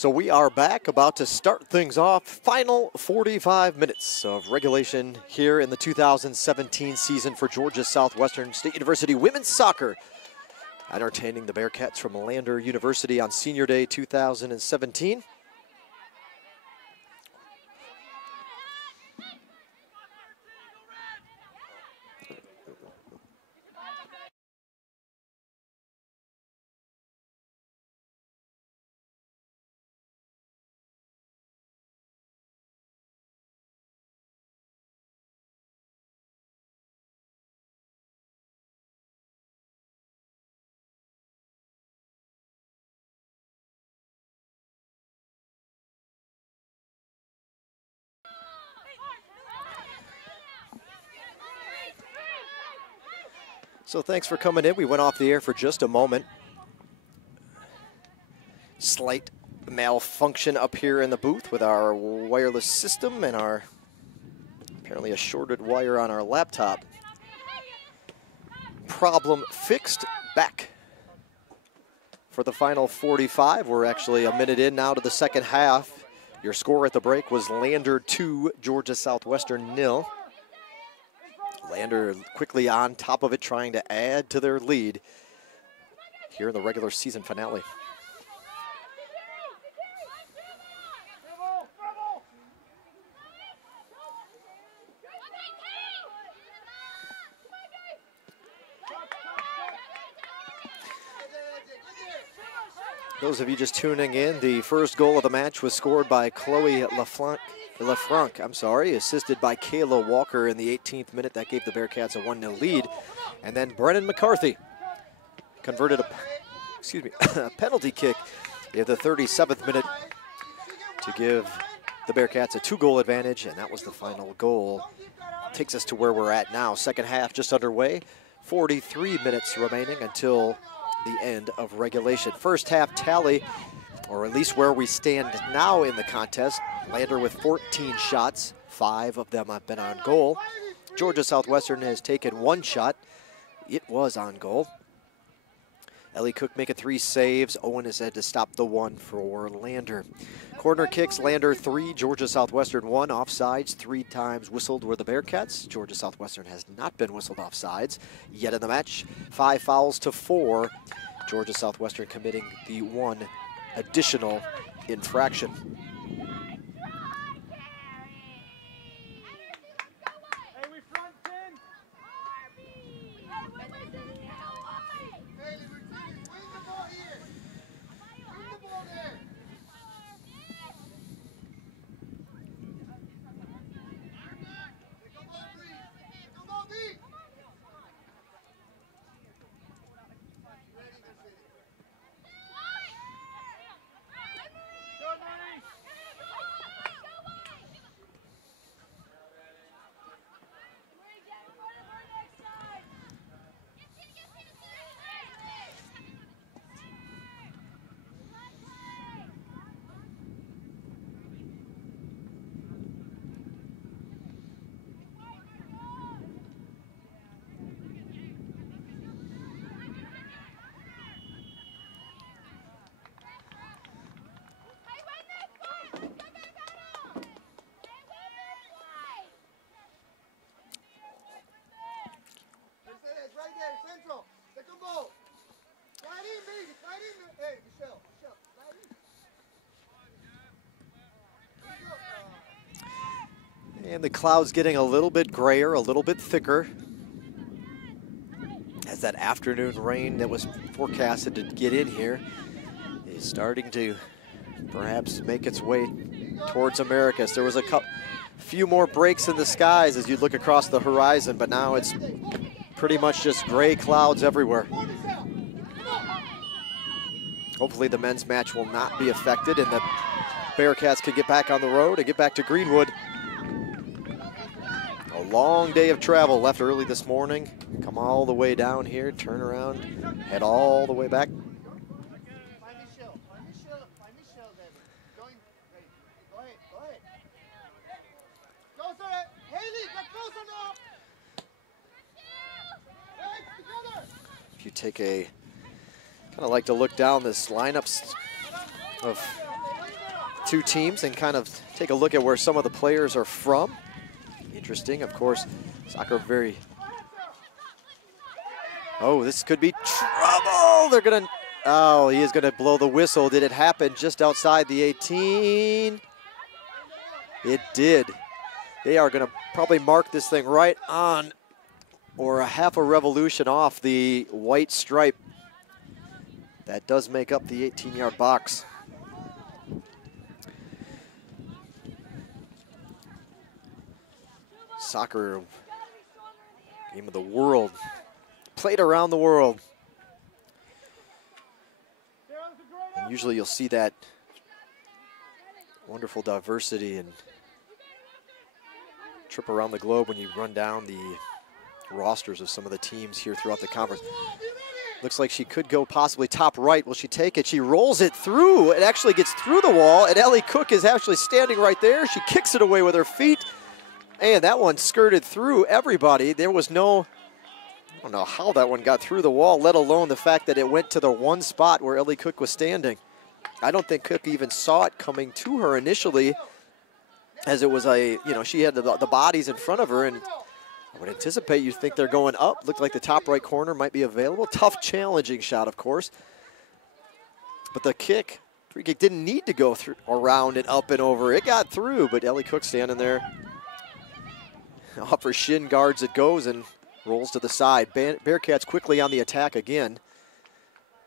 So we are back, about to start things off. Final 45 minutes of regulation here in the 2017 season for Georgia Southwestern State University women's soccer. Entertaining the Bearcats from Lander University on Senior Day 2017. So thanks for coming in. We went off the air for just a moment. Slight malfunction up here in the booth with our wireless system and our apparently a shorted wire on our laptop. Problem fixed. Back for the final 45. We're actually a minute in now to the second half. Your score at the break was Lander 2, Georgia Southwestern 0. Lander quickly on top of it, trying to add to their lead here in the regular season finale. Those of you just tuning in, the first goal of the match was scored by Chloe Lefranc, assisted by Kayla Walker in the 18th minute. That gave the Bearcats a 1-0 lead. And then Brennan McCarthy converted a penalty kick in the 37th minute to give the Bearcats a 2-goal advantage, and that was the final goal. Takes us to where we're at now. Second half just underway. 43 minutes remaining until the end of regulation. First half tally, or at least where we stand now in the contest, Lander with 14 shots, 5 of them have been on goal. Georgia Southwestern has taken 1 shot. It was on goal. Ellie Cook making 3 saves. Owen has had to stop the 1 for Lander. Corner kicks, Lander 3, Georgia Southwestern 1. Offsides 3 times whistled were the Bearcats. Georgia Southwestern has not been whistled offsides yet in the match. 5 fouls to 4. Georgia Southwestern committing the 1 additional infraction. And the clouds getting a little bit grayer, a little bit thicker, as that afternoon rain that was forecasted to get in here is starting to perhaps make its way towards Americus. There was a few more breaks in the skies as you look across the horizon, but now it's pretty much just gray clouds everywhere. Hopefully the men's match will not be affected and the Bearcats can get back on the road and get back to Greenwood. A long day of travel left early this morning. Come all the way down here, turn around, head all the way back. If you take a, kind of like to look down this lineups of two teams and kind of take a look at where some of the players are from. Interesting, of course, soccer very... Oh, this could be trouble. They're gonna, oh, he is gonna blow the whistle. Did it happen just outside the 18? It did. They are gonna probably mark this thing right on or a half a revolution off the white stripe. That does make up the 18-yard box. Soccer, game of the world, played around the world. And usually you'll see that wonderful diversity and trip around the globe when you run down the rosters of some of the teams here throughout the conference. Looks like she could go possibly top right. Will she take it? She rolls it through. It actually gets through the wall, and Ellie Cook is actually standing right there. She kicks it away with her feet, and that one skirted through everybody. There was no, I don't know how that one got through the wall, let alone the fact that it went to the one spot where Ellie Cook was standing. I don't think Cook even saw it coming to her initially, as it was a, you know, she had the bodies in front of her, and I would anticipate you think they're going up. Looked like the top right corner might be available. Tough, challenging shot, of course. But the kick, free kick, didn't need to go through, around and up and over. It got through, but Ellie Cook standing there. Off her shin guards it goes and rolls to the side. Bearcats quickly on the attack again.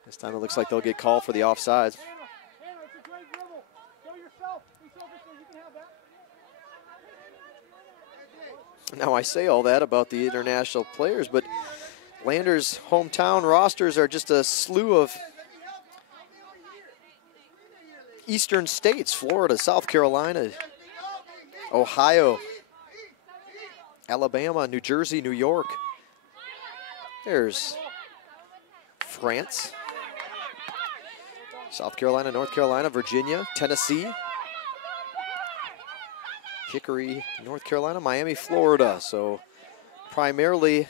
This time it looks like they'll get called for the offsides. Now, I say all that about the international players, but Landers' hometown rosters are just a slew of eastern states: Florida, South Carolina, Ohio, Alabama, New Jersey, New York. There's France, South Carolina, North Carolina, Virginia, Tennessee, Hickory, North Carolina, Miami, Florida. So primarily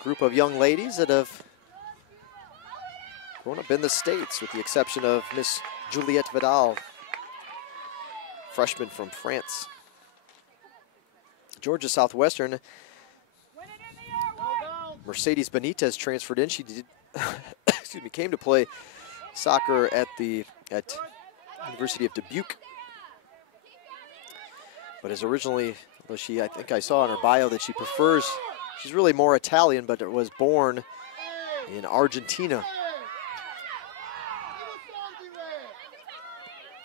a group of young ladies that have grown up in the States, with the exception of Miss Juliette Vidal, freshman from France. Georgia Southwestern, Mercedes Benitez transferred in. She did, excuse me, came to play soccer at University of Dubuque. But is originally, well, I think I saw in her bio that she prefers, she's really more Italian, but was born in Argentina.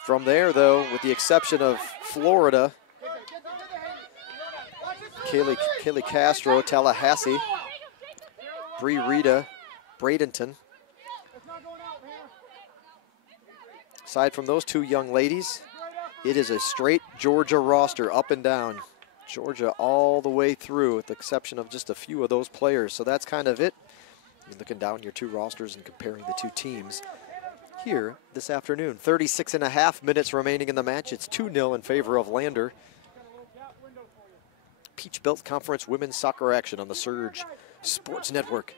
From there, though, with the exception of Florida, Kaylee Castro, Tallahassee, Bree Rita, Bradenton. Aside from those two young ladies, it is a straight Georgia roster, up and down. Georgia all the way through, with the exception of just a few of those players. So that's kind of it. You're looking down your two rosters and comparing the two teams here this afternoon. 36.5 minutes remaining in the match. It's 2-0 in favor of Lander. Peach Belt Conference women's soccer action on the Surge Sports Network.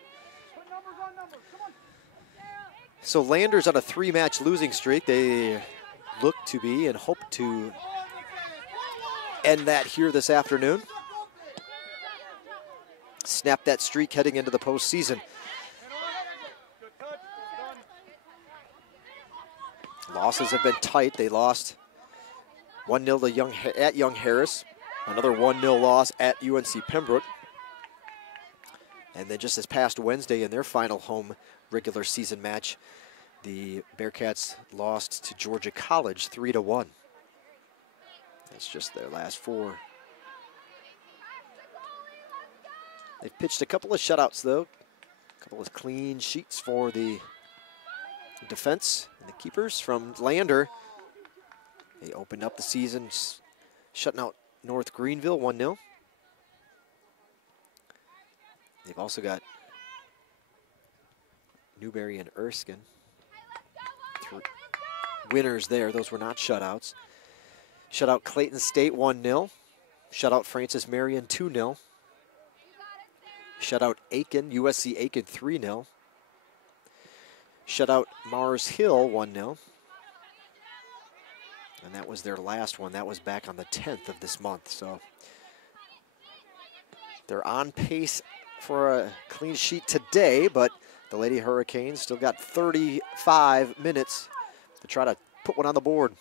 So Lander's on a 3-match losing streak. They look to be and hope to end that here this afternoon. Snap that streak heading into the postseason. Losses have been tight. They lost 1-0 at Young Harris. Another 1-0 loss at UNC Pembroke. And then just this past Wednesday in their final home regular season match, the Bearcats lost to Georgia College 3-1. That's just their last 4. They've pitched a couple of shutouts, though. A couple of clean sheets for the defense and the keepers from Lander. They opened up the season shutting out North Greenville 1-0. They've also got Newberry and Erskine. Winners there. Those were not shutouts. Shutout Clayton State 1-0. Shutout Francis Marion 2-0. Shutout Aiken, USC Aiken 3-0. Shutout Mars Hill 1-0. And that was their last one. That was back on the 10th of this month. So they're on pace for a clean sheet today, but the Lady Hurricanes still got 35 minutes to try to put one on the board.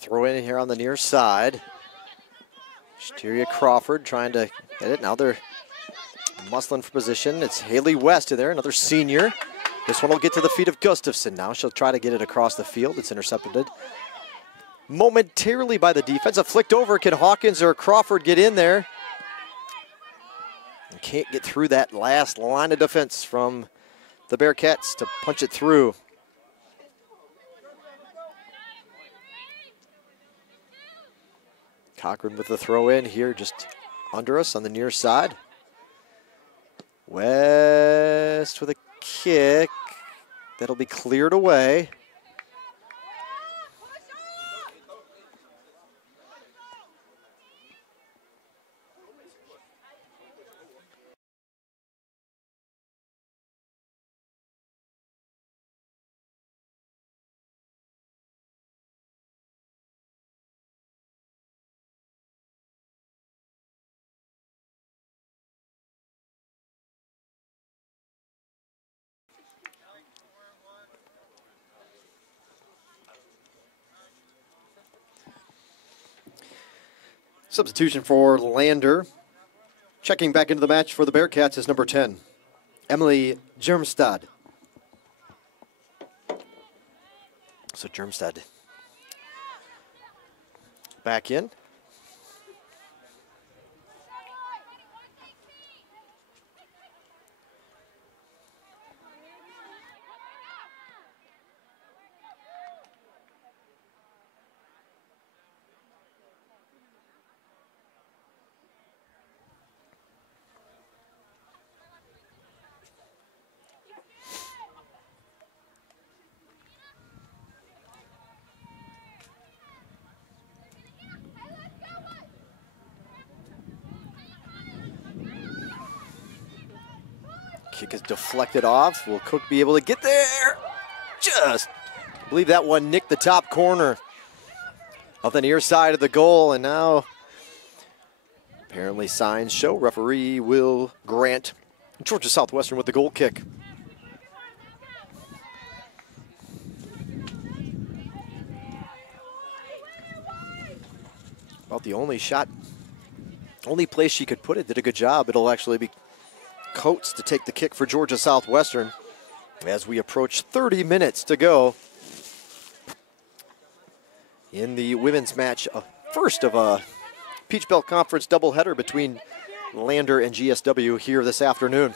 Throw in here on the near side. Shateria Crawford trying to get it. Now they're muscling for position. It's Haley West in there, another senior. This one will get to the feet of Gustafson. Now she'll try to get it across the field. It's intercepted momentarily by the defense. Flicked over. Can Hawkins or Crawford get in there? And can't get through that last line of defense from the Bearcats to punch it through. Cochran with the throw in here, just under us on the near side. West with a kick. That'll be cleared away. Substitution for Lander. Checking back into the match for the Bearcats is number 10, Emily Germstad. So Germstad back in. Kick is deflected off. Will Cook be able to get there? Just, I believe that one nicked the top corner of the near side of the goal, and now apparently signs show referee will grant Georgia Southwestern with the goal kick. About the only shot, only place she could put it, did a good job. It'll actually be Coates to take the kick for Georgia Southwestern as we approach 30 minutes to go in the women's match, first of a Peach Belt Conference doubleheader between Lander and GSW here this afternoon.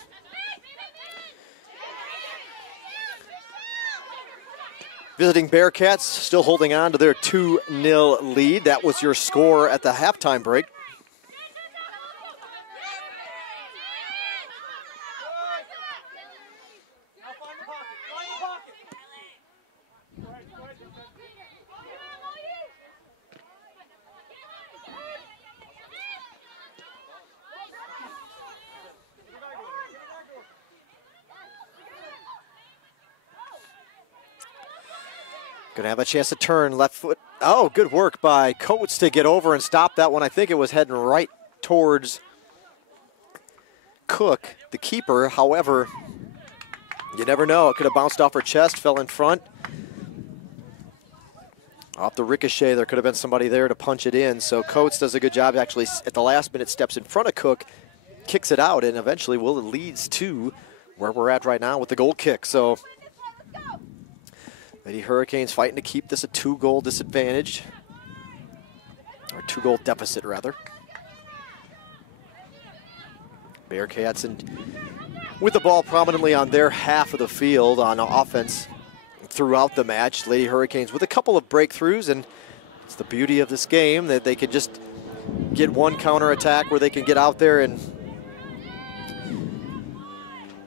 Visiting Bearcats still holding on to their 2-0 lead. That was your score at the halftime break. Gonna have a chance to turn left foot. Oh, good work by Coates to get over and stop that one. I think it was heading right towards Cook, the keeper. However, you never know. It could have bounced off her chest, fell in front. Off the ricochet, there could have been somebody there to punch it in. So Coates does a good job. Actually, at the last minute, steps in front of Cook, kicks it out, and eventually it leads to where we're at right now with the goal kick. So Lady Hurricanes fighting to keep this a 2-goal disadvantage, or 2-goal deficit rather. Bearcats and with the ball prominently on their half of the field on offense throughout the match. Lady Hurricanes with a couple of breakthroughs, and it's the beauty of this game that they can just get one counterattack where they can get out there and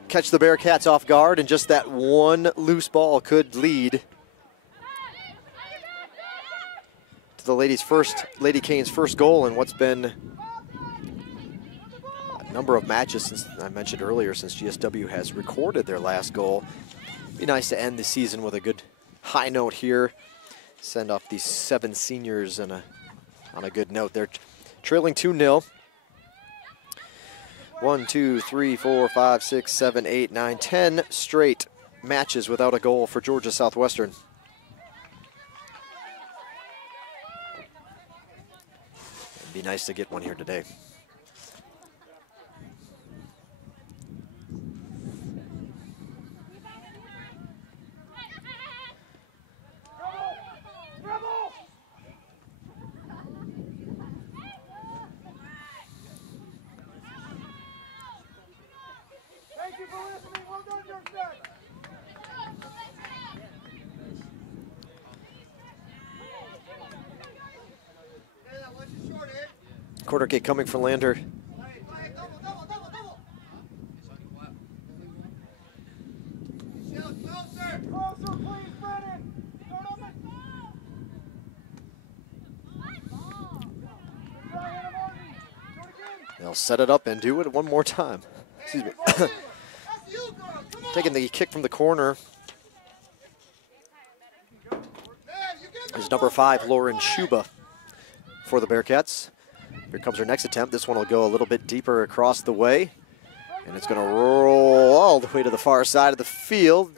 catch the Bearcats off guard, and just that one loose ball could lead to the Lady Canes' first goal in what's been a number of matches since I mentioned earlier, since GSW has recorded their last goal. Be nice to end the season with a good high note here. Send off these 7 seniors on a good note. They're trailing 2-0. 1, 2, 3, 4, 5, 6, 7, 8, 9, 10 straight matches without a goal for Georgia Southwestern. It'd be nice to get one here today. Quarter kick coming from Lander. They'll set it up and do it one more time. Excuse me. Taking the kick from the corner is number 5, Lauren Schuba for the Bearcats. Here comes her next attempt. This one will go a little bit deeper across the way, and it's going to roll all the way to the far side of the field.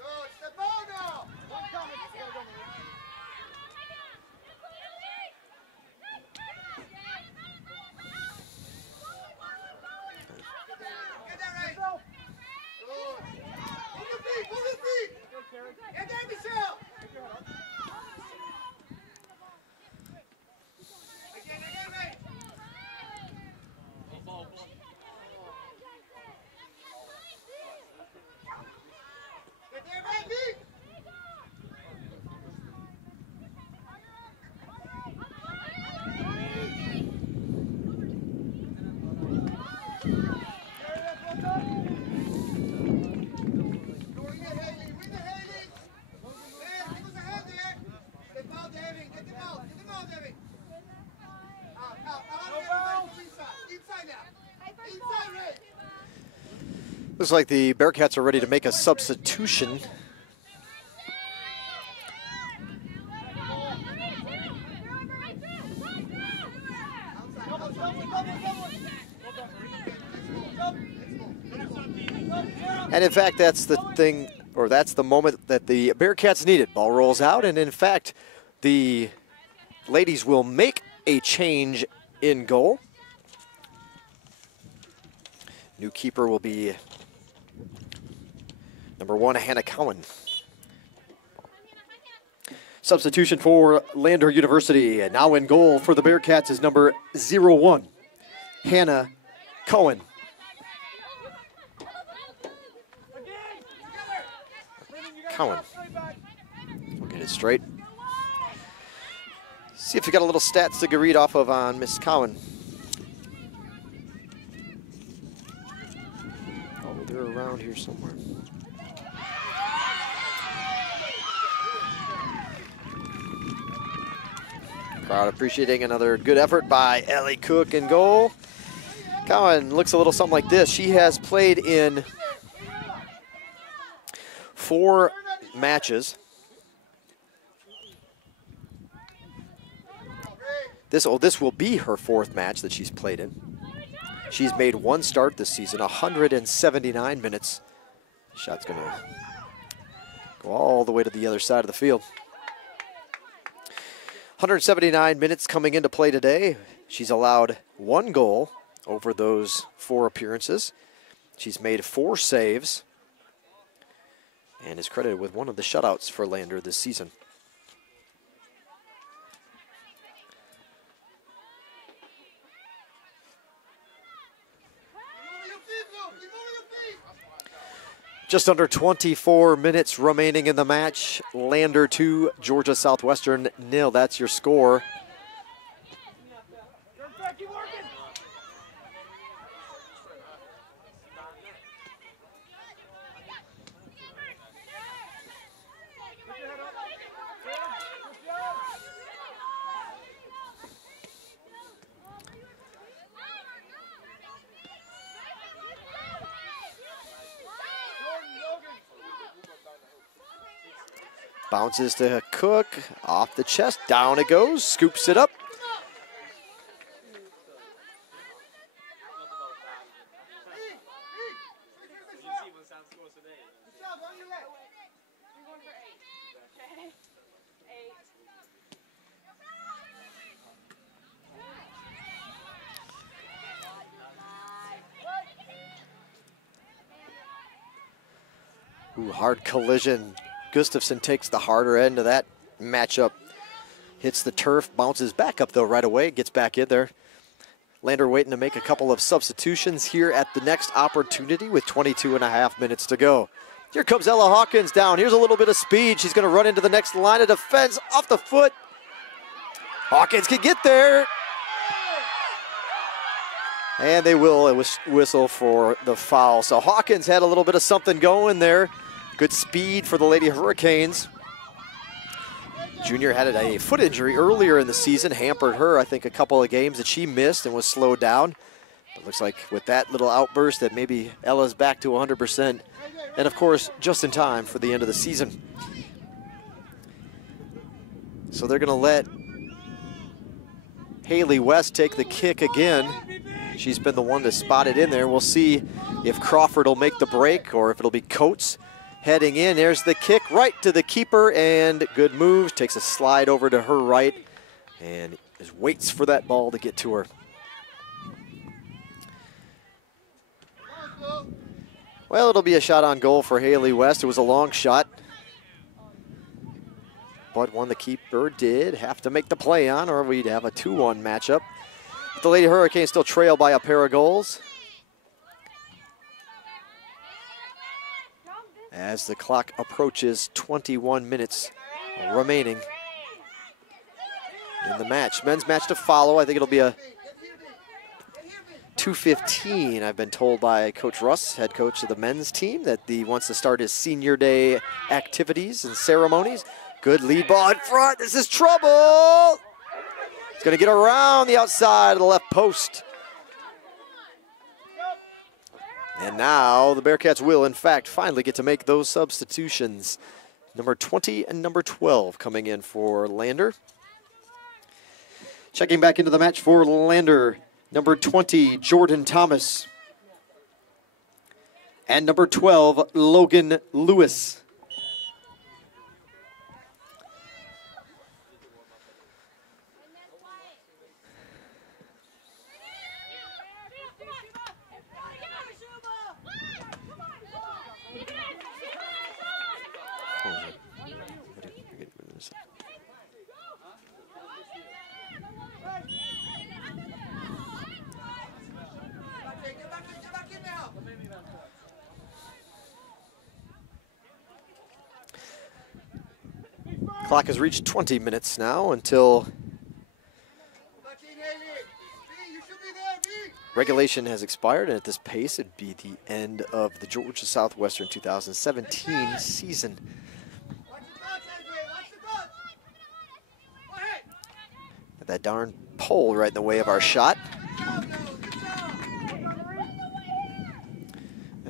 Looks like the Bearcats are ready to make a substitution. And in fact, that's the thing, or that's the moment that the Bearcats needed. Ball rolls out, and in fact, the ladies will make a change in goal. New keeper will be number 1, Hannah Cowan. Substitution for Lander University. And now in goal for the Bearcats is number 01, Hannah Cowan. Cowan will get his minutes straight. See if we got a little stats to read off of on Miss Cowan. Oh, they're around here somewhere. Crowd appreciating another good effort by Ellie Cook in goal. Cowan looks a little something like this. She has played in 4 matches. This will be her 4th match that she's played in. She's made 1 start this season, 179 minutes. Shot's gonna go all the way to the other side of the field. 179 minutes coming into play today. She's allowed 1 goal over those 4 appearances. She's made 4 saves and is credited with 1 of the shutouts for Lander this season. Just under 24 minutes remaining in the match. Lander 2, Georgia Southwestern 0. That's your score. Bounces to Cook, off the chest, down it goes, scoops it up. Ooh, hard collision. Gustafson takes the harder end of that matchup. Hits the turf, bounces back up though right away, gets back in there. Lander waiting to make a couple of substitutions here at the next opportunity with 22.5 minutes to go. Here comes Ella Hawkins down. Here's a little bit of speed. She's gonna run into the next line of defense off the foot. Hawkins can get there. And they will whistle for the foul. So Hawkins had a little bit of something going there. Good speed for the Lady Hurricanes. Junior had a foot injury earlier in the season, hampered her, I think, a couple of games that she missed and was slowed down. It looks like with that little outburst that maybe Ella's back to 100%. And of course, just in time for the end of the season. So they're gonna let Haley West take the kick again. She's been the one to spot it in there. We'll see if Crawford will make the break or if it'll be Coates. Heading in, there's the kick right to the keeper, and good move. Takes a slide over to her right, and just waits for that ball to get to her. Well, it'll be a shot on goal for Haley West. It was a long shot, but one the keeper did have to make the play on, or we'd have a 2-1 matchup. But the Lady Hurricanes still trail by a pair of goals. As the clock approaches 21 minutes remaining in the match. Men's match to follow. I think it'll be a 2:15. I've been told by Coach Russ, head coach of the men's team, that he wants to start his senior day activities and ceremonies. Good lead ball in front. This is trouble. It's going to get around the outside of the left post. And now the Bearcats will, in fact, finally get to make those substitutions. Number 20 and number 12 coming in for Lander. Checking back into the match for Lander, number 20, Jordan Thomas. And number 12, Logan Lewis. Clock has reached 20 minutes now until regulation has expired, and at this pace, it'd be the end of the Georgia Southwestern 2017 season. That darn pole right in the way of our shot.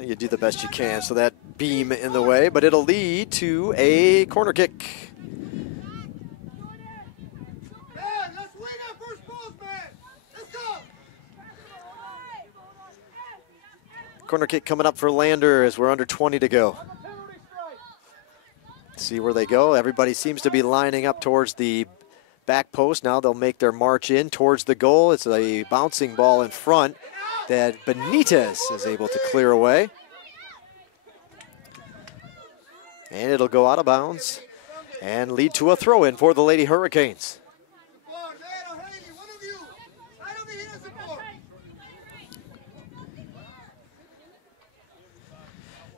You do the best you can, so that beam in the way, but it'll lead to a corner kick. Corner kick coming up for Lander as we're under 20 to go. See where they go. Everybody seems to be lining up towards the back post. Now they'll make their march in towards the goal. It's a bouncing ball in front that Benitez is able to clear away. And it'll go out of bounds and lead to a throw-in for the Lady Hurricanes.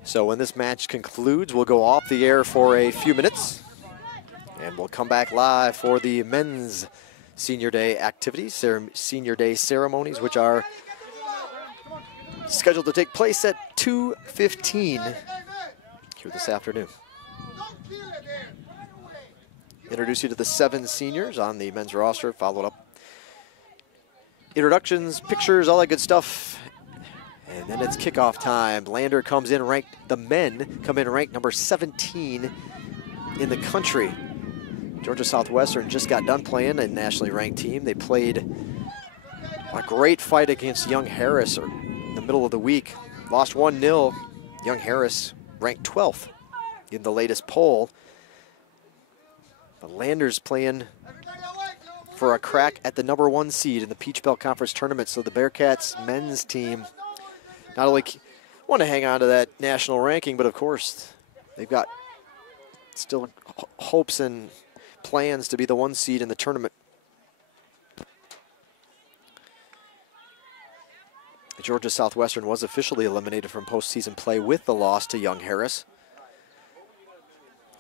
So when this match concludes, we'll go off the air for a few minutes. And we'll come back live for the men's senior day activities, senior day ceremonies, which are scheduled to take place at 2:15 here this afternoon. Introduce you to the 7 seniors on the men's roster, followed up introductions, pictures, all that good stuff. And then it's kickoff time. Lander comes in ranked, the men come in ranked number 17 in the country. Georgia Southwestern just got done playing a nationally ranked team. They played a great fight against Young Harris in the middle of the week. Lost 1-0. Young Harris ranked 12th in the latest poll. But Lander's playing for a crack at the number 1 seed in the Peach Belt Conference tournament. So the Bearcats men's team not only want to hang on to that national ranking, but of course they've got still hopes and plans to be the 1 seed in the tournament. Georgia Southwestern was officially eliminated from postseason play with the loss to Young Harris.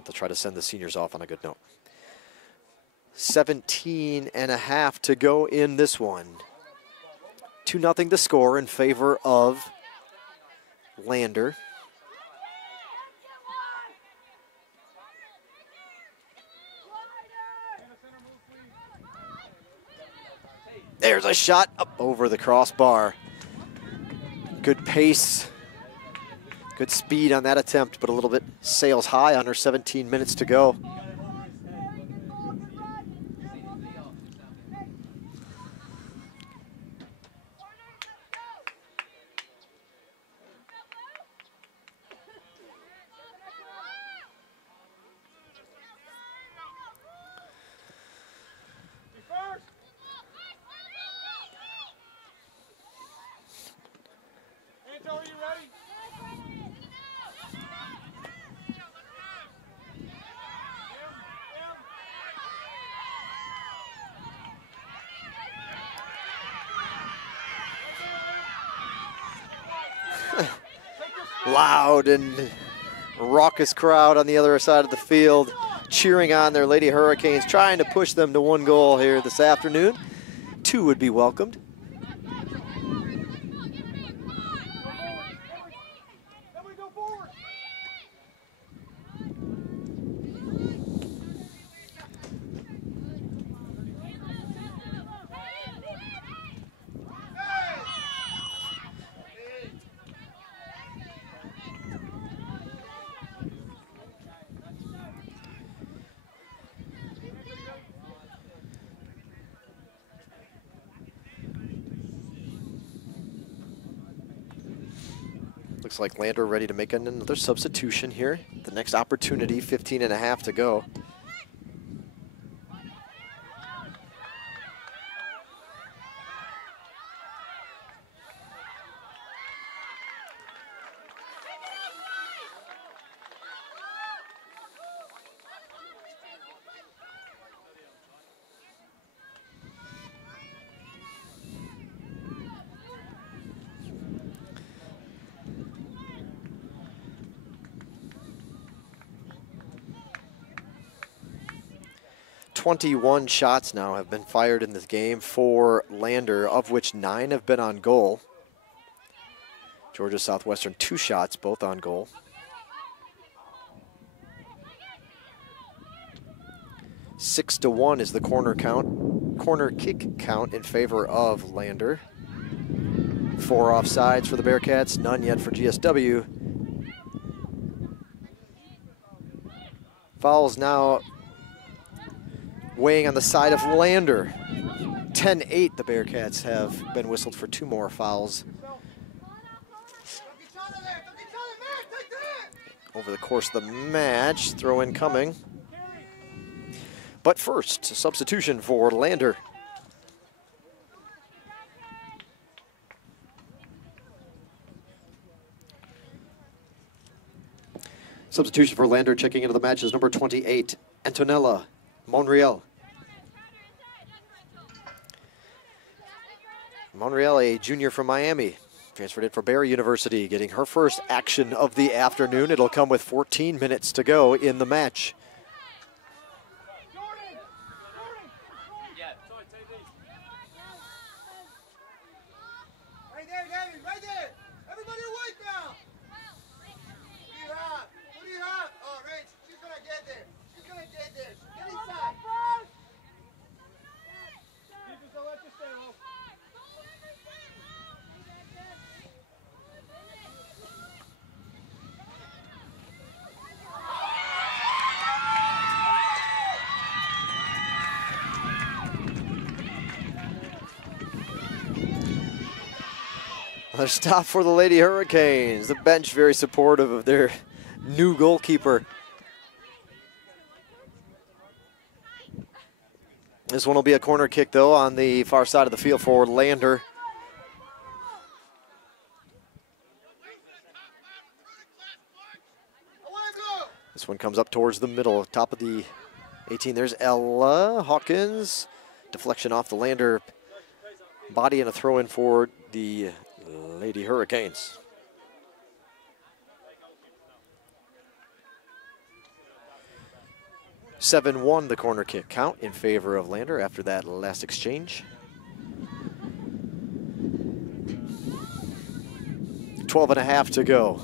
They'll try to send the seniors off on a good note. 17.5 to go in this one. 2-0 the score in favor of Lander. There's a shot up over the crossbar. Good pace, good speed on that attempt, but a little bit sails high under 17 minutes to go. Loud and raucous crowd on the other side of the field cheering on their Lady Hurricanes, trying to push them to 1 goal here this afternoon. 2 would be welcomed. Looks like Lander ready to make another substitution here. The next opportunity, 15.5 to go. 21 shots now have been fired in this game for Lander, of which 9 have been on goal. Georgia Southwestern 2 shots, both on goal. Six to 1 is the corner kick count in favor of Lander. 4 offsides for the Bearcats, none yet for GSW. Fouls now weighing on the side of Lander. 10-8, the Bearcats have been whistled for 2 more fouls over the course of the match. Throw in coming. But first, a substitution for Lander. Substitution for Lander, checking into the match, is number 28, Antonella Monreal. Monreal, a junior from Miami, transferred in for Barry University, getting her first action of the afternoon. It'll come with 14 minutes to go in the match. Another stop for the Lady Hurricanes. The bench very supportive of their new goalkeeper. This one will be a corner kick, though, on the far side of the field for Lander. This one comes up towards the middle, top of the 18. There's Ella Hawkins. Deflection off the Lander body and a throw in for the Lady Hurricanes. (7-1) the corner kick count in favor of Lander after that last exchange. 12.5 to go.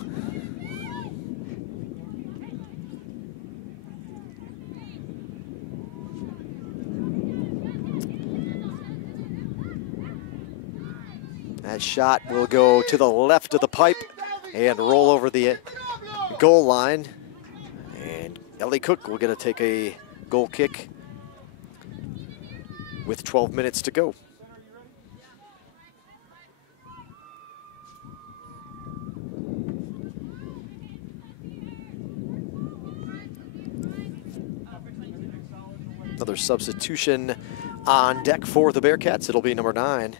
That shot will go to the left of the pipe and roll over the goal line. And Ellie Cook will get to take a goal kick with 12 minutes to go. Another substitution on deck for the Bearcats. It'll be number 9.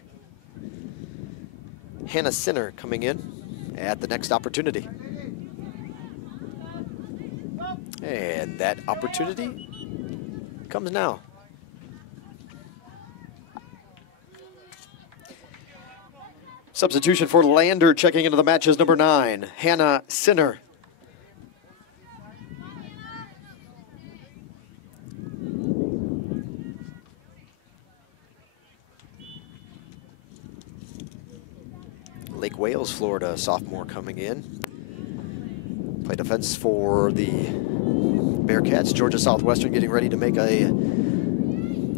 Hannah Sinner coming in at the next opportunity. And that opportunity comes now. Substitution for Lander, checking into the match, is number 9, Hannah Sinner. Lake Wales, Florida, sophomore coming in. Play defense for the Bearcats. Georgia Southwestern getting ready to make a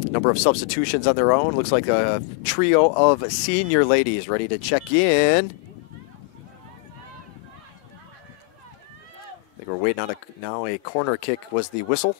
number of substitutions on their own. Looks like a trio of senior ladies ready to check in. I think we're waiting on now a corner kick was the whistle.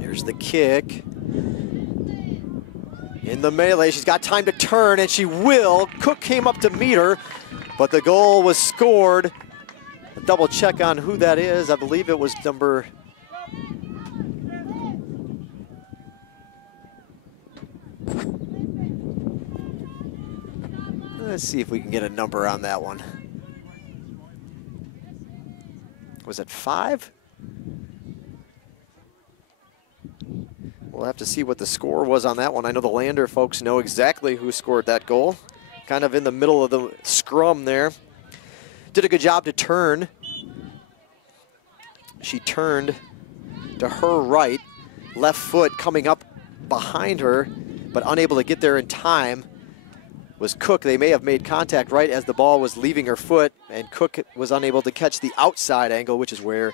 Here's the kick. In the melee, she's got time to turn, and she will. Cook came up to meet her, but the goal was scored. A double check on who that is. I believe it was number... Let's see if we can get a number on that one. Was it 5? We'll have to see what the score was on that one. I know the Lander folks know exactly who scored that goal. Kind of in the middle of the scrum there. Did a good job to turn. She turned to her right, left foot coming up behind her, but unable to get there in time was Cook. They may have made contact right as the ball was leaving her foot, and Cook was unable to catch the outside angle, which is where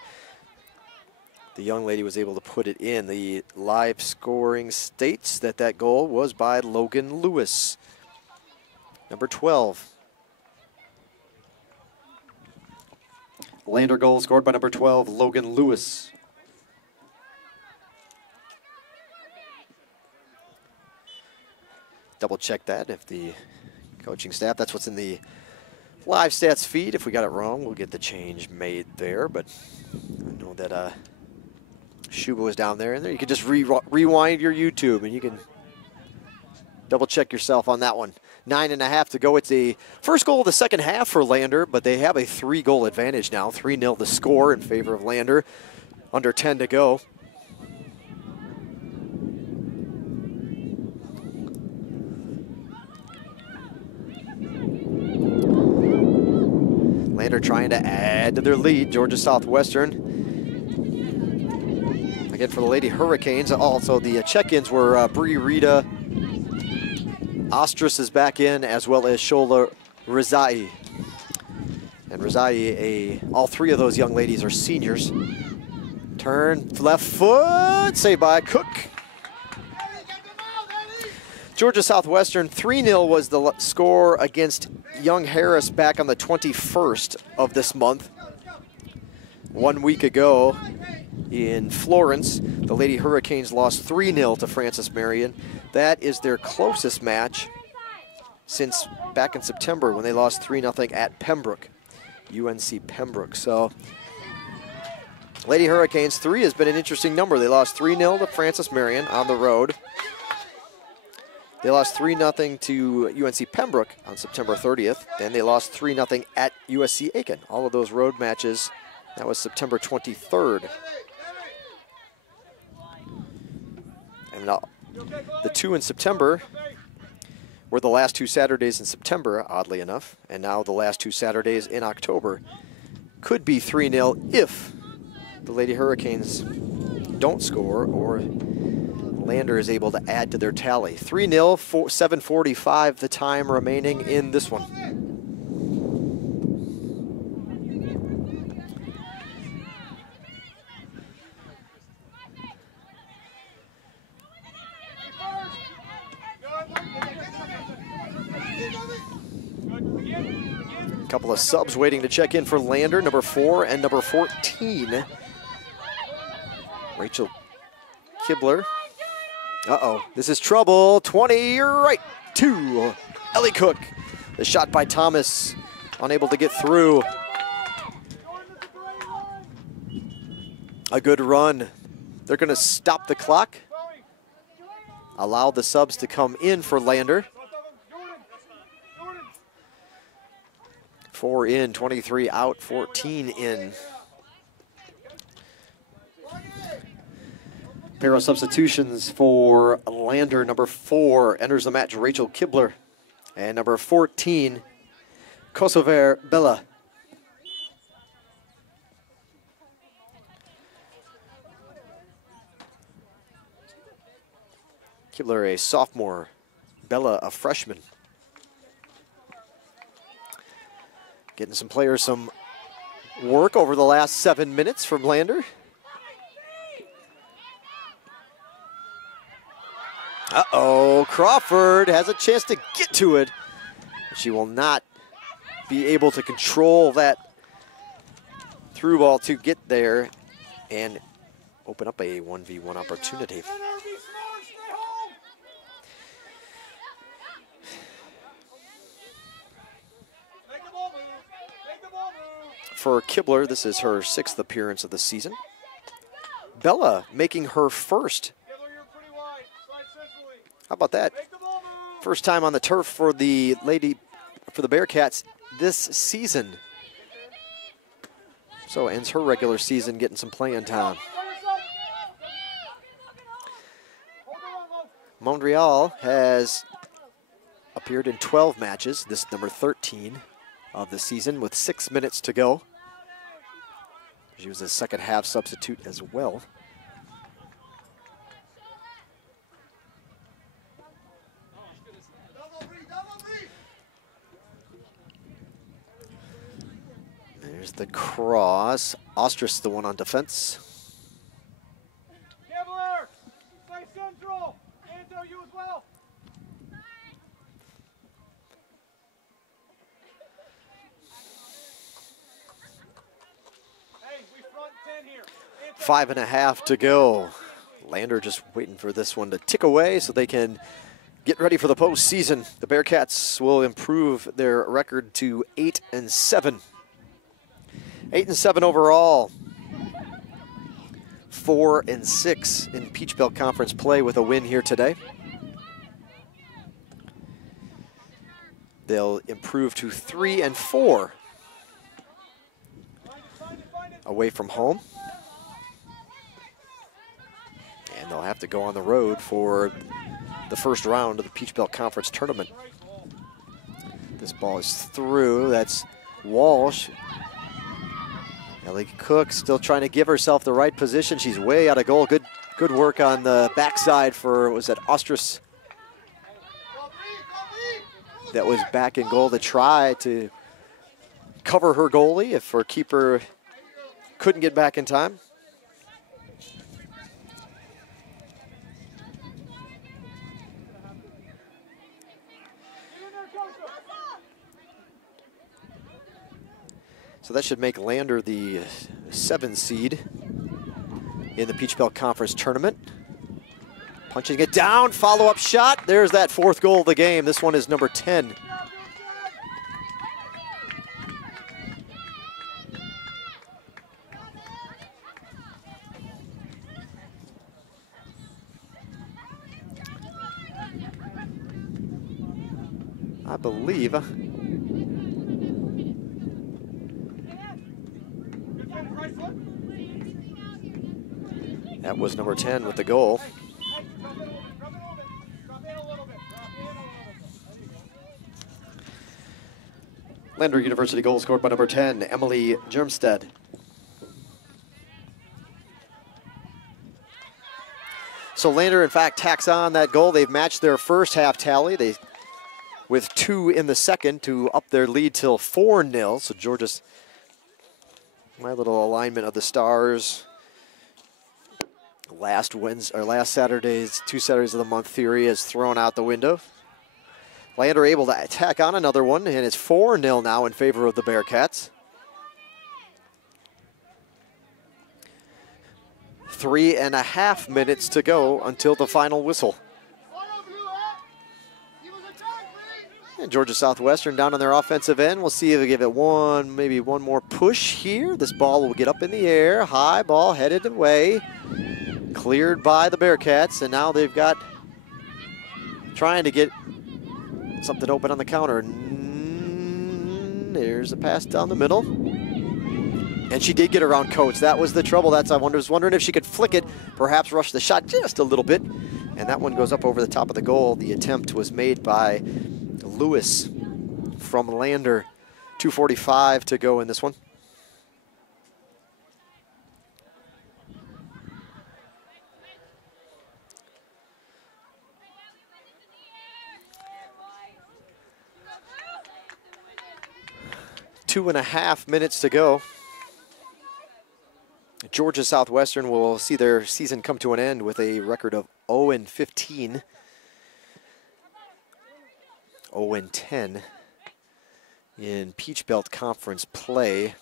the young lady was able to put it in. The live scoring states that that goal was by Logan Lewis, number 12. Lander goal scored by number 12, Logan Lewis. Double check that if the coaching staff, that's what's in the live stats feed. If we got it wrong, we'll get the change made there. But I know that Shuba was down there, and there you can just rewind your YouTube and you can double check yourself on that one. 9.5 to go. It's the first goal of the second half for Lander, but they have a 3-goal advantage now. 3-0 the score in favor of Lander. Under 10 to go. Lander trying to add to their lead. Georgia Southwestern. Again for the Lady Hurricanes. Also the check-ins were Bree Rita. Ostras is back in, as well as Shola Rizai. And Rizai, all three of those young ladies are seniors. Turn, left foot, saved by Cook. Georgia Southwestern, 3-0 was the score against Young Harris back on the 21st of this month. 1 week ago in Florence, the Lady Hurricanes lost 3-0 to Francis Marion. That is their closest match since back in September when they lost 3-0 at Pembroke, UNC Pembroke. So Lady Hurricanes, 3 has been an interesting number. They lost 3-0 to Francis Marion on the road. They lost 3-0 to UNC Pembroke on September 30th. Then they lost 3-0 at USC Aiken. All of those road matches, that was September 23rd. And the 2 in September were the last 2 Saturdays in September, oddly enough. And now the last 2 Saturdays in October could be 3-0 if the Lady Hurricanes don't score or Lander is able to add to their tally. 3-0, 7:45 the time remaining in this one. A couple of subs waiting to check in for Lander, number 4 and number 14. Rachel Kibler. Uh-oh, this is trouble. 20, right to Ellie Cook. The shot by Thomas, unable to get through. A good run. They're gonna stop the clock. Allow the subs to come in for Lander. 4 in, 23 out, 14 in. Pair of substitutions for Lander. Number 4 enters the match, Rachel Kibler. And number 14, Kosovar Bella. Kibler, a sophomore. Bella, a freshman. Getting some players some work over the last 7 minutes from Lander. Uh-oh, Crawford has a chance to get to it. She will not be able to control that through ball to get there and open up a 1v1 opportunity. For Kibler, this is her 6th appearance of the season. Bella making her first. How about that? First time on the turf for the Bearcats this season. So ends her regular season getting some playing time. Montreal has appeared in 12 matches, this number 13 of the season, with 6 minutes to go. She was a second half substitute as well. There's the cross. Ostrus, the one on defense. Gambler, play central. Anto, you as well. Hey, we front 10 here. Anto, 5.5 to go. Lander just waiting for this one to tick away so they can get ready for the postseason. The Bearcats will improve their record to 8-7. 8-7 overall. 4-6 in Peach Belt Conference play with a win here today. They'll improve to 3-4 away from home. And they'll have to go on the road for the first round of the Peach Belt Conference tournament. This ball is through. That's Walsh. Ellie Cook still trying to give herself the right position. She's way out of goal. Good work on the backside for, was that Ostrus? That was back in goal to try to cover her goalie if her keeper couldn't get back in time. So that should make Lander the 7 seed in the Peach Belt Conference tournament. Punching it down, follow-up shot. There's that 4th goal of the game. This one is number 10. I believe that was number 10 with the goal. Lander University goal scored by number 10, Emily Germstead. So Lander, in fact, tacks on that goal. They've matched their first half tally with 2 in the second to up their lead till 4-0. So Georgia's, my little alignment of the stars. Last Saturday's 2 Saturdays of the month theory is thrown out the window. Lander able to tack on another one, and it's 4-0 now in favor of the Bearcats. 3.5 minutes to go until the final whistle. And Georgia Southwestern down on their offensive end. We'll see if they give it maybe one more push here. This ball will get up in the air. High ball headed away. Cleared by the Bearcats, and now they've got trying to get something open on the counter. There's a pass down the middle. And she did get around coach. That was the trouble. I was wondering if she could flick it, perhaps rush the shot just a little bit. And that one goes up over the top of the goal. The attempt was made by Lewis from Lander. 2:45 to go in this one. Two and a half minutes to go. Georgia Southwestern will see their season come to an end with a record of 0-15. 0-10 in Peach Belt Conference play.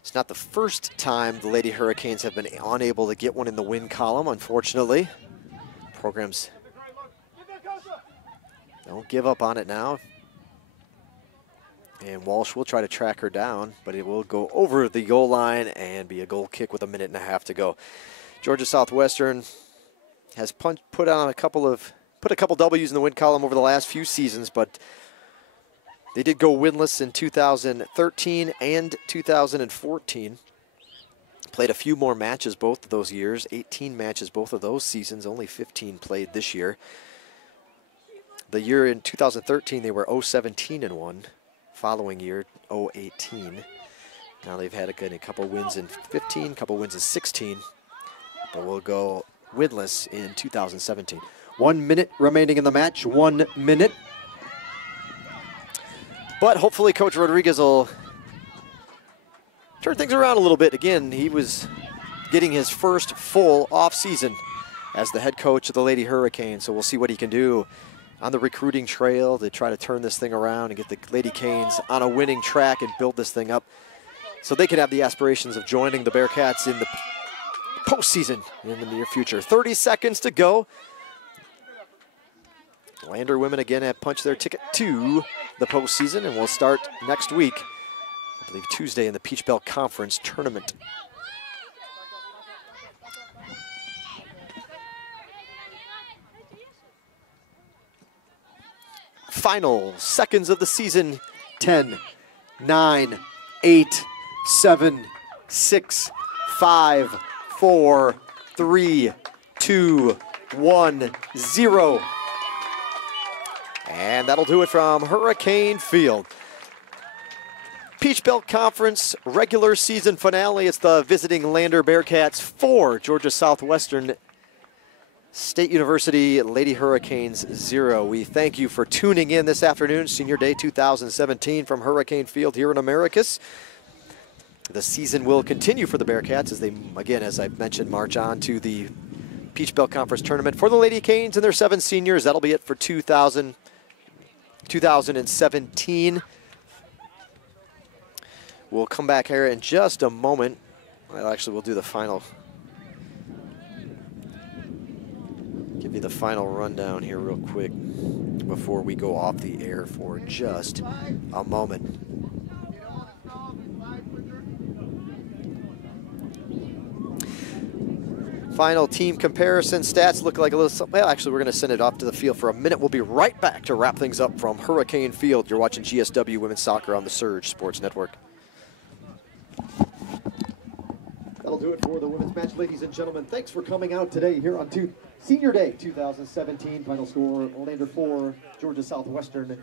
It's not the first time the Lady Hurricanes have been unable to get one in the win column, unfortunately. Programs don't give up on it now. And Walsh will try to track her down, but it will go over the goal line and be a goal kick with 1.5 minutes to go. Georgia Southwestern has put a couple W's in the win column over the last few seasons, but they did go winless in 2013 and 2014. Played a few more matches both of those years, 18 matches both of those seasons, only 15 played this year. The year in 2013, they were 0-17-1. Following year, 0-18. Now they've had a couple wins in 15, couple wins in 16, but we'll go winless in 2017. 1 minute remaining in the match, 1 minute. But hopefully Coach Rodriguez will turn things around a little bit. Again, he was getting his first full off-season as the head coach of the Lady Hurricanes, so we'll see what he can do on the recruiting trail to try to turn this thing around and get the Lady Canes on a winning track and build this thing up so they can have the aspirations of joining the Bearcats in the postseason in the near future. 30 seconds to go. Lander women again have punched their ticket to the postseason, and we'll start next week, I believe Tuesday, in the Peach Belt Conference tournament. Final seconds of the season. 10, 9, 8, 7, 6, 5, 4, 3, 2, 1, 0. And that'll do it from Hurricane Field. Peach Belt Conference regular season finale. It's the visiting Lander Bearcats 4, Georgia Southwestern State University Lady Hurricanes 0. We thank you for tuning in this afternoon, Senior Day 2017 from Hurricane Field here in Americus. The season will continue for the Bearcats as they, again, as I've mentioned, march on to the Peach Belt Conference tournament for the Lady Canes and their 7 seniors. That'll be it for 2017. We'll come back here in just a moment. Well, actually, we'll do the final. Give you the final rundown here real quick before we go off the air for just a moment. Final team comparison stats look like a little, well, actually, we're going to send it off to the field for a minute. We'll be right back to wrap things up from Hurricane Field. You're watching GSW Women's Soccer on the Surge Sports Network. That'll do it for the women's match, ladies and gentlemen. Thanks for coming out today here on Senior Day 2017. Final score, Lander 4, Georgia Southwestern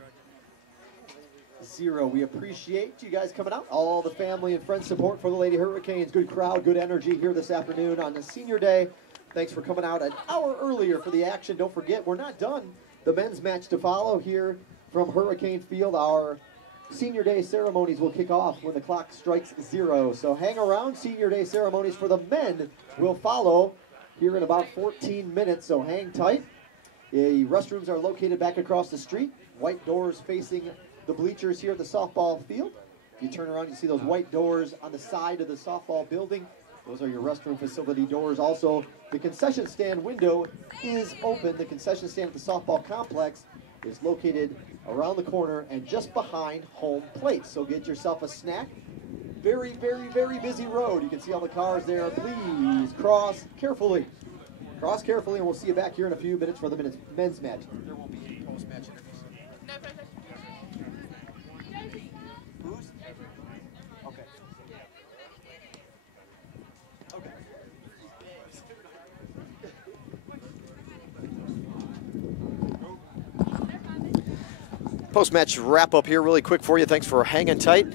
0. We appreciate you guys coming out. All the family and friend support for the Lady Hurricanes. Good crowd, good energy here this afternoon on the Senior Day. Thanks for coming out an hour earlier for the action. Don't forget, we're not done. The men's match to follow here from Hurricane Field. Our Senior Day ceremonies will kick off when the clock strikes 0. So hang around. Senior Day ceremonies for the men will follow here in about 14 minutes. So hang tight. The restrooms are located back across the street. White doors facing the bleachers here at the softball field. If you turn around, you see those white doors on the side of the softball building. Those are your restroom facility doors. Also, the concession stand window is open. The concession stand at the softball complex is located around the corner and just behind home plate. So get yourself a snack. Very, very, very busy road. You can see all the cars there. Please cross carefully. Cross carefully, and we'll see you back here in a few minutes for the men's match. There will be post-match interviews. Who's? Okay. Okay. Post-match wrap-up here really quick for you. Thanks for hanging tight.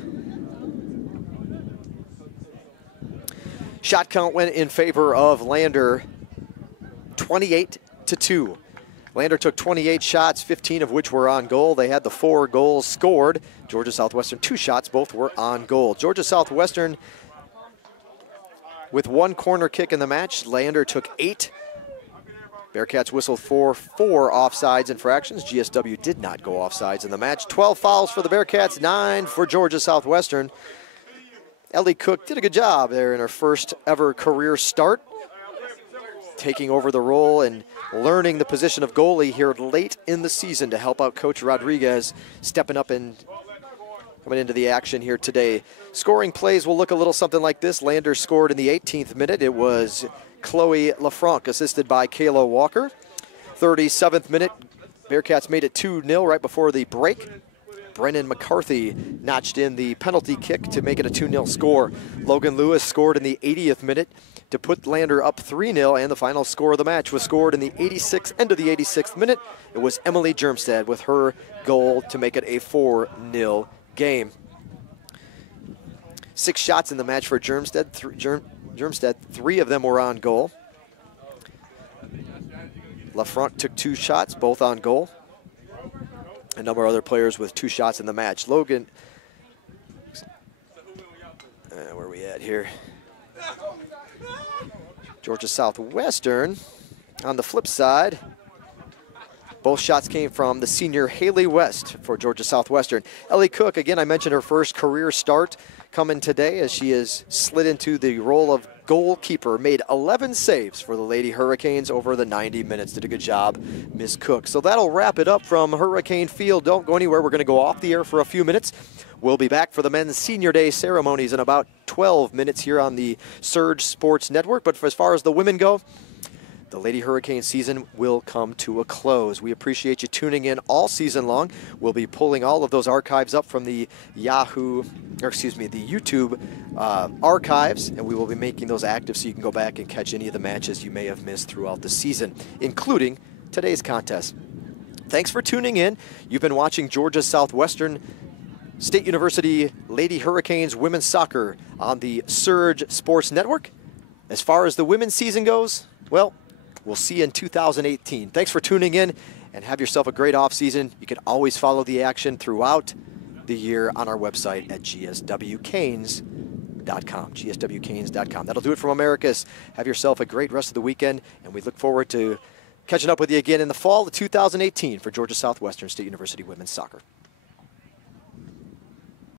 Shot count went in favor of Lander, 28-2. Lander took 28 shots, 15 of which were on goal. They had the 4 goals scored. Georgia Southwestern, 2 shots, both were on goal. Georgia Southwestern with 1 corner kick in the match. Lander took 8. Bearcats whistled for 4 offsides infractions. GSW did not go offsides in the match. 12 fouls for the Bearcats, 9 for Georgia Southwestern. Ellie Cook did a good job there in her first ever career start, taking over the role and learning the position of goalie here late in the season to help out Coach Rodriguez, stepping up and coming into the action here today. Scoring plays will look a little something like this. Lander scored in the 18th minute. It was Chloe LaFranc, assisted by Kayla Walker. 37th minute, Bearcats made it 2-0 right before the break. Brennan McCarthy notched in the penalty kick to make it a 2-0 score. Logan Lewis scored in the 80th minute to put Lander up 3-0, and the final score of the match was scored in the end of the 86th minute. It was Emily Germstad with her goal to make it a 4-0 game. 6 shots in the match for Germstad. Germstad, 3 of them were on goal. LaFranc took 2 shots, both on goal. A number of other players with 2 shots in the match. Logan, where are we at here? Georgia Southwestern, on the flip side, both shots came from the senior Haley West for Georgia Southwestern. Ellie Cook, again, I mentioned her first career start coming today as she has slid into the role of goalkeeper, made 11 saves for the Lady Hurricanes over the 90 minutes. Did a good job, Miss Cook. So that'll wrap it up from Hurricane Field. Don't go anywhere. We're going to go off the air for a few minutes. We'll be back for the men's senior day ceremonies in about 12 minutes here on the Surge Sports Network. But as far as the women go, the Lady Hurricane season will come to a close. We appreciate you tuning in all season long. We'll be pulling all of those archives up from the YouTube archives, and we will be making those active so you can go back and catch any of the matches you may have missed throughout the season, including today's contest. Thanks for tuning in. You've been watching Georgia Southwestern State University Lady Hurricanes women's soccer on the Surge Sports Network. As far as the women's season goes, well, we'll see you in 2018. Thanks for tuning in, and have yourself a great offseason. You can always follow the action throughout the year on our website at gswcanes.com, gswcanes.com. That'll do it from Americas. Have yourself a great rest of the weekend, and we look forward to catching up with you again in the fall of 2018 for Georgia Southwestern State University women's soccer.